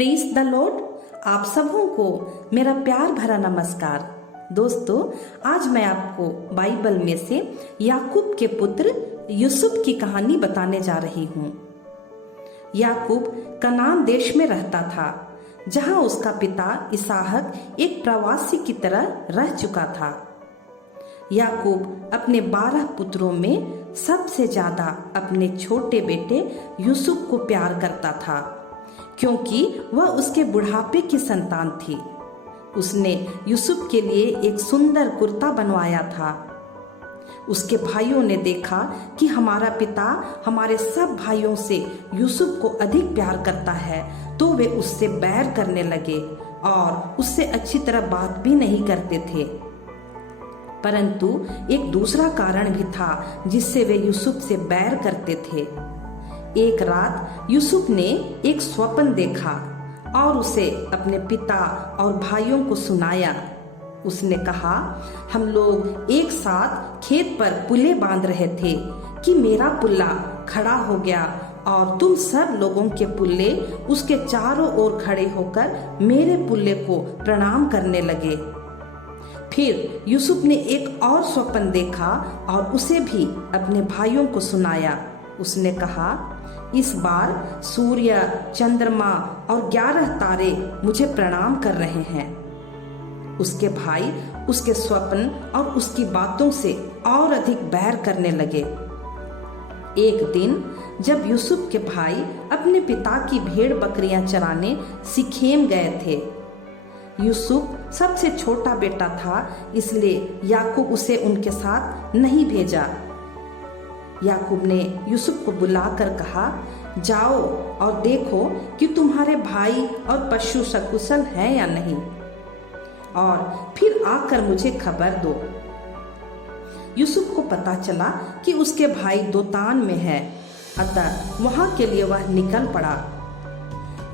Praise the Lord. आप सबों को मेरा प्यार भरा नमस्कार। दोस्तों, आज मैं आपको बाइबल में से याकूब के पुत्र यूसुफ की कहानी बताने जा रही हूँ। याकूब कनान देश में रहता था, जहाँ उसका पिता इसहाक एक प्रवासी की तरह रह चुका था। याकूब अपने 12 पुत्रों में सबसे ज्यादा अपने छोटे बेटे यूसुफ को प्यार करता था, क्योंकि वह उसके बुढ़ापे की संतान थी। उसने यूसुफ के लिए एक सुंदर कुर्ता बनवाया था। उसके भाइयों ने देखा कि हमारा पिता हमारे सब भाइयों से यूसुफ को अधिक प्यार करता है, तो वे उससे बैर करने लगे और उससे अच्छी तरह बात भी नहीं करते थे। परंतु एक दूसरा कारण भी था जिससे वे यूसुफ से बैर करते थे। एक रात यूसुफ ने एक स्वप्न देखा और उसे अपने पिता और भाइयों को सुनाया। उसने कहा, हम लोग एक साथ खेत पर पुल्ले बांध रहे थे कि मेरा पुल्ला खड़ा हो गया और तुम सब लोगों के पुल्ले उसके चारों ओर खड़े होकर मेरे पुल्ले को प्रणाम करने लगे। फिर यूसुफ ने एक और स्वप्न देखा और उसे भी अपने भाइयों को सुनाया। उसने कहा, इस बार सूर्य, चंद्रमा और 11 तारे मुझे प्रणाम कर रहे हैं। उसके भाई उसके स्वप्न और उसकी बातों से और अधिक बैर करने लगे। एक दिन जब यूसुफ के भाई अपने पिता की भेड़ बकरियां चराने सिखेम गए थे, यूसुफ सबसे छोटा बेटा था, इसलिए याकूब उसे उनके साथ नहीं भेजा। याकूब ने यूसुफ को बुलाकर कहा, जाओ और देखो कि तुम्हारे भाई और पशु सकुशल हैं या नहीं, और फिर आकर मुझे खबर दो। यूसुफ को पता चला कि उसके भाई दोतान में है, अतः वहां के लिए वह निकल पड़ा।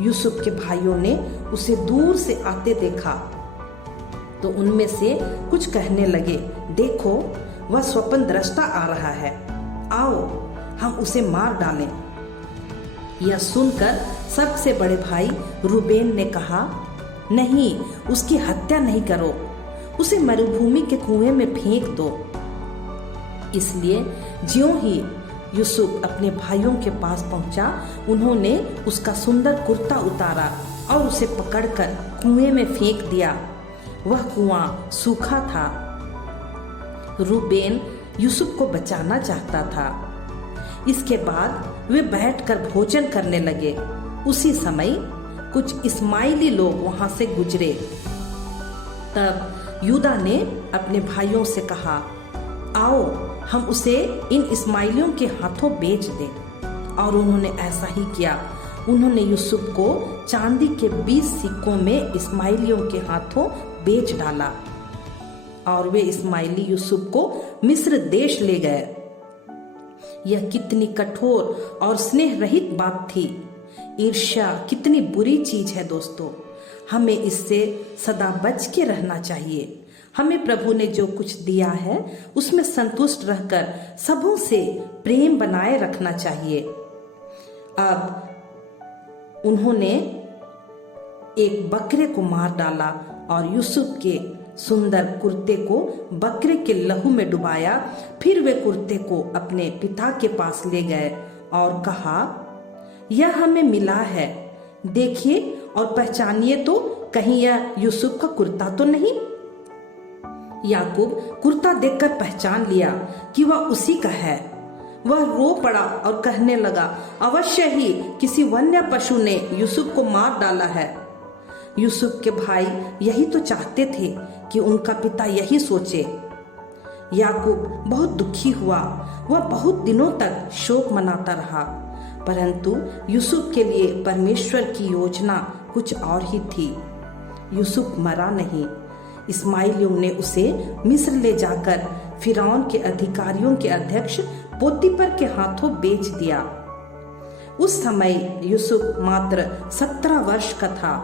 यूसुफ के भाइयों ने उसे दूर से आते देखा तो उनमें से कुछ कहने लगे, देखो वह स्वप्न दृष्टा आ रहा है, आओ हम उसे मार डालें। यह सुनकर सबसे बड़े भाई रूबेन ने कहा, नहीं, उसकी हत्या नहीं करो, उसे मरुभूमि के कुएं में फेंक दो। इसलिए ज्यों ही यूसुफ अपने भाइयों के पास पहुंचा, उन्होंने उसका सुंदर कुर्ता उतारा और उसे पकड़कर कुएं में फेंक दिया। वह कुआं सूखा था। रूबेन यूसुफ को बचाना चाहता था। इसके बाद वे बैठकर भोजन करने लगे। उसी समय कुछ इस्माइली लोग वहां से गुजरे। तब यूदा ने अपने भाइयों से कहा, आओ हम उसे इन इस्माइलियों के हाथों बेच दें। और उन्होंने ऐसा ही किया। उन्होंने यूसुफ को चांदी के 20 सिक्कों में इस्माइलियों के हाथों बेच डाला और वे इस्माइली यूसुफ को मिस्र देश ले गए। यह कितनी कठोर और स्नेह रहित बात थी। ईर्ष्या कितनी बुरी चीज है दोस्तों। हमें इससे सदा बच के रहना चाहिए। हमें प्रभु ने जो कुछ दिया है उसमें संतुष्ट रहकर सबों से प्रेम बनाए रखना चाहिए। अब उन्होंने एक बकरे को मार डाला और यूसुफ के सुंदर कुर्ते को बकरे के लहू में डुबाया। फिर वे कुर्ते को अपने पिता के पास ले गए और कहा, यह हमें मिला है, देखिए और पहचानिए तो, कहीं यह यूसुफ का कुर्ता तो नहीं। याकूब कुर्ता देखकर पहचान लिया कि वह उसी का है। वह रो पड़ा और कहने लगा, अवश्य ही किसी वन्य पशु ने यूसुफ को मार डाला है। यूसुफ के भाई यही तो चाहते थे कि उनका पिता यही सोचे। याकूब बहुत दुखी हुआ। वह बहुत दिनों तक शोक मनाता रहा, परंतु यूसुफ के लिए परमेश्वर की योजना कुछ और ही थी। यूसुफ मरा नहीं। इस्माइलियों ने उसे मिस्र ले जाकर फिरौन के अधिकारियों के अध्यक्ष पोतीफर के हाथों बेच दिया। उस समय यूसुफ मात्र 17 वर्ष का था।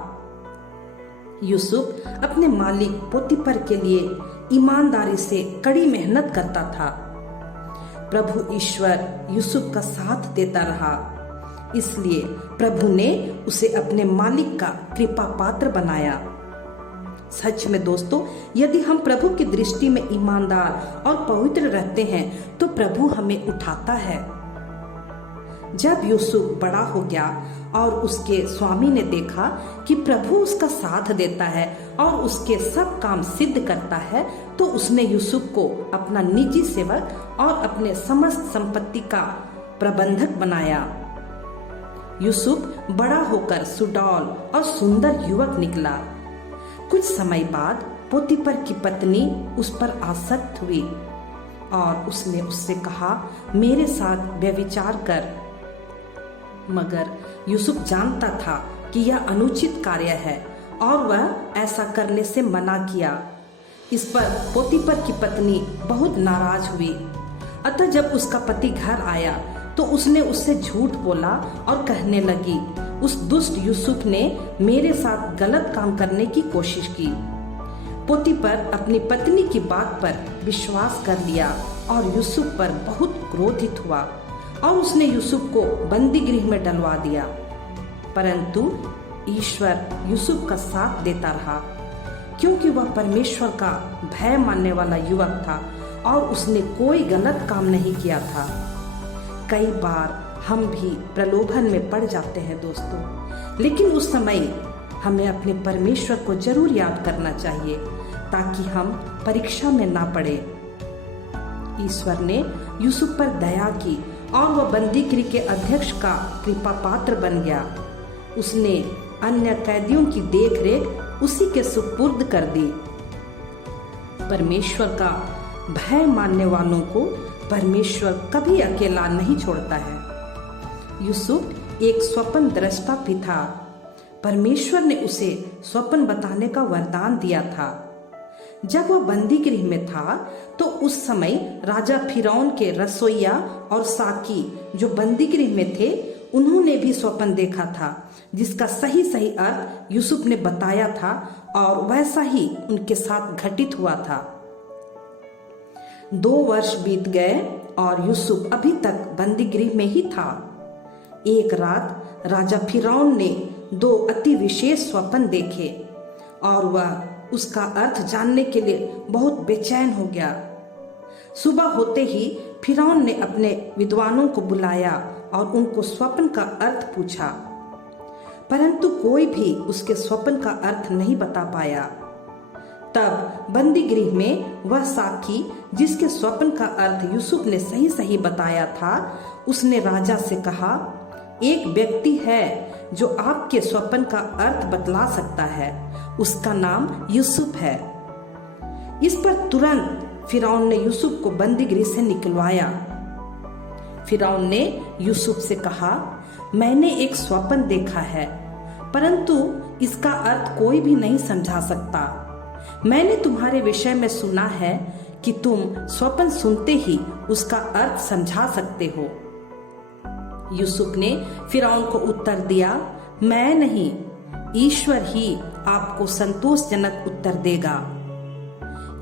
यूसुफ अपने मालिक पोतीफर के लिए ईमानदारी से कड़ी मेहनत करता था। प्रभु ईश्वर यूसुफ का साथ देता रहा। इसलिए प्रभु ने उसे अपने मालिक का कृपा पात्र बनाया। सच में दोस्तों, यदि हम प्रभु की दृष्टि में ईमानदार और पवित्र रहते हैं तो प्रभु हमें उठाता है। जब यूसुफ बड़ा हो गया और उसके स्वामी ने देखा कि प्रभु उसका साथ देता है और उसके सब काम सिद्ध करता है, तो उसने यूसुफ को अपना निजी सेवक और अपने समस्त संपत्ति का प्रबंधक बनाया। यूसुफ बड़ा होकर सुडौल और सुंदर युवक निकला। कुछ समय बाद पोतीफर की पत्नी उस पर आसक्त हुई और उसने उससे कहा, मेरे साथ व्यभिचार कर। मगर यूसुफ जानता था कि यह अनुचित कार्य है और वह ऐसा करने से मना किया। इस पर पोतीफर की पत्नी बहुत नाराज हुई। अतः जब उसका पति घर आया तो उसने उससे झूठ बोला और कहने लगी, उस दुष्ट यूसुफ ने मेरे साथ गलत काम करने की कोशिश की। पोतीफर अपनी पत्नी की बात पर विश्वास कर लिया और यूसुफ पर बहुत क्रोधित हुआ और उसने यूसुफ को बंदी गृह में डलवा दिया। परंतु ईश्वर यूसुफ का साथ देता रहा, क्योंकि वह परमेश्वर का भय मानने वाला युवक था और उसने कोई गलत काम नहीं किया था। कई बार हम भी प्रलोभन में पड़ जाते हैं दोस्तों, लेकिन उस समय हमें अपने परमेश्वर को जरूर याद करना चाहिए ताकि हम परीक्षा में ना पड़े। ईश्वर ने यूसुफ पर दया की और वह बंदी गृह के अध्यक्ष का कृपा पात्र बन गया। उसने अन्य कैदियों की देखरेख उसी के सुपुर्द कर दी। परमेश्वर का भय मानने वालों को परमेश्वर कभी अकेला नहीं छोड़ता है। यूसुफ एक स्वप्न दृष्टा भी था। परमेश्वर ने उसे स्वप्न बताने का वरदान दिया था। जब वह बंदी गृह में था तो उस समय राजा फिरौन के रसोइया और साकी जो बंदी गृह में थे, उन्होंने भी स्वप्न देखा था, जिसका सही सही अर्थ यूसुफ ने बताया था और वैसा ही उनके साथ घटित हुआ था। 2 वर्ष बीत गए और यूसुफ अभी तक बंदी गृह में ही था। एक रात राजा फिरौन ने 2 अति विशेष स्वप्न देखे और वह उसका अर्थ जानने के लिए बहुत बेचैन हो गया। सुबह होते ही फिरौन ने अपने विद्वानों को बुलाया और उनको स्वप्न का अर्थ पूछा, परंतु कोई भी उसके स्वप्न का अर्थ नहीं बता पाया। तब बंदी गृह में वह साकी जिसके स्वप्न का अर्थ यूसुफ ने सही सही बताया था, उसने राजा से कहा, एक व्यक्ति है जो आपके स्वप्न का अर्थ बतला सकता है, उसका नाम यूसुफ है। इस पर तुरंत फिरौन ने यूसुफ को बंदी गृह से निकलवाया। फिरौन ने यूसुफ से कहा, मैंने एक स्वप्न देखा है, परंतु इसका अर्थ कोई भी नहीं समझा सकता। मैंने तुम्हारे विषय में सुना है कि तुम स्वप्न सुनते ही उसका अर्थ समझा सकते हो। यूसुफ ने फिरौन को उत्तर दिया, मैं नहीं, ईश्वर ही आपको संतोषजनक उत्तर देगा।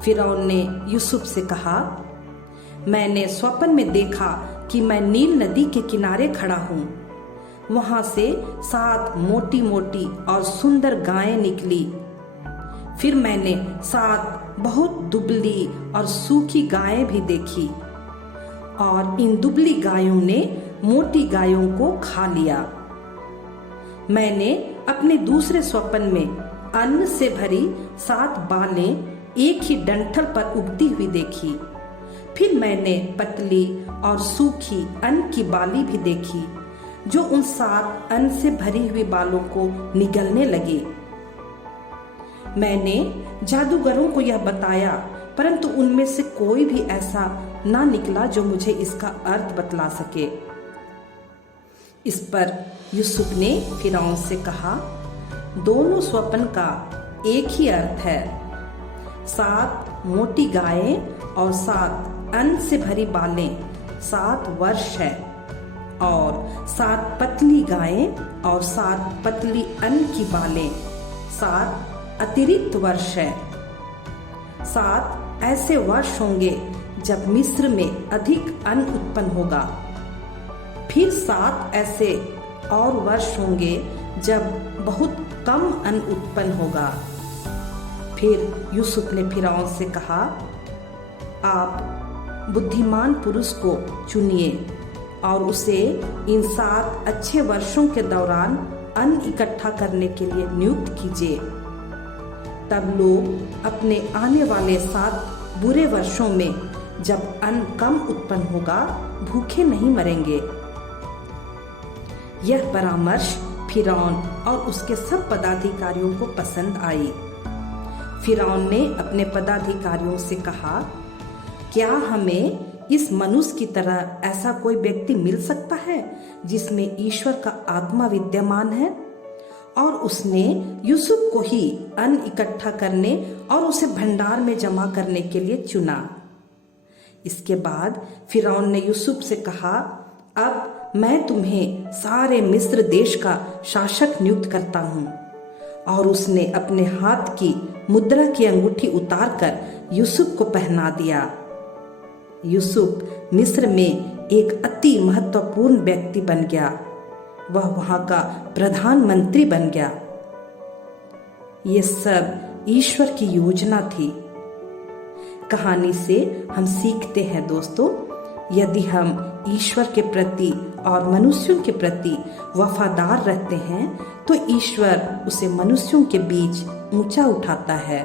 फिरौन ने यूसुफ से कहा, मैंने स्वप्न में देखा कि मैं नील नदी के किनारे खड़ा हूँ। वहां से 7 मोटी मोटी और सुंदर गायें निकली। फिर मैंने 7 बहुत दुबली और सूखी गायें भी देखी और इन दुबली गायों ने मोटी गायों को खा लिया। मैंने अपने दूसरे स्वप्न में अन्न से भरी 7 बालें एक ही डंठल पर उगती हुई देखी। फिर मैंने पतली और सूखी अन्न की बाली भी देखी जो उन 7 अन्न से भरी हुई बालों को निगलने लगी। मैंने जादूगरों को यह बताया, परंतु उनमें से कोई भी ऐसा ना निकला जो मुझे इसका अर्थ बतला सके। इस पर यूसुफ ने फिरौन से कहा, दोनों स्वप्न का एक ही अर्थ है। 7 मोटी गायें और 7 अन्न से भरी बालें 7 वर्ष है और 7 पतली गायें और 7 पतली अन्न की बालें 7 अतिरिक्त वर्ष है। 7 ऐसे वर्ष होंगे जब मिस्र में अधिक अन्न उत्पन्न होगा। फिर 7 ऐसे और वर्ष होंगे जब बहुत कम अन्न उत्पन्न होगा। फिर यूसुफ ने फिरौन से कहा, आप बुद्धिमान पुरुष को चुनिए और उसे इन 7 अच्छे वर्षों के दौरान अन्न इकट्ठा करने के लिए नियुक्त कीजिए। तब लोग अपने आने वाले 7 बुरे वर्षों में जब अन्न कम उत्पन्न होगा भूखे नहीं मरेंगे। यह परामर्श फिरौन और उसके सब पदाधिकारियों को पसंद आई। फिरौन ने अपने पदाधिकारियों से कहा, क्या हमें इस मनुष्य की तरह ऐसा कोई व्यक्ति मिल सकता है जिसमें ईश्वर का आत्मा विद्यमान है? और उसने यूसुफ को ही अन्न इकट्ठा करने और उसे भंडार में जमा करने के लिए चुना। इसके बाद फिरौन ने यूसुफ से कहा, अब मैं तुम्हें सारे मिस्र देश का शासक नियुक्त करता हूँ। और उसने अपने हाथ की मुद्रा की अंगूठी उतारकर यूसुफ को पहना दिया। यूसुफ मिस्र में एक अति महत्वपूर्ण व्यक्ति बन गया। वह वहां का प्रधानमंत्री बन गया। ये सब ईश्वर की योजना थी। कहानी से हम सीखते हैं दोस्तों, यदि हम ईश्वर के प्रति और मनुष्यों के प्रति वफादार रहते हैं तो ईश्वर उसे मनुष्यों के बीच ऊंचा उठाता है।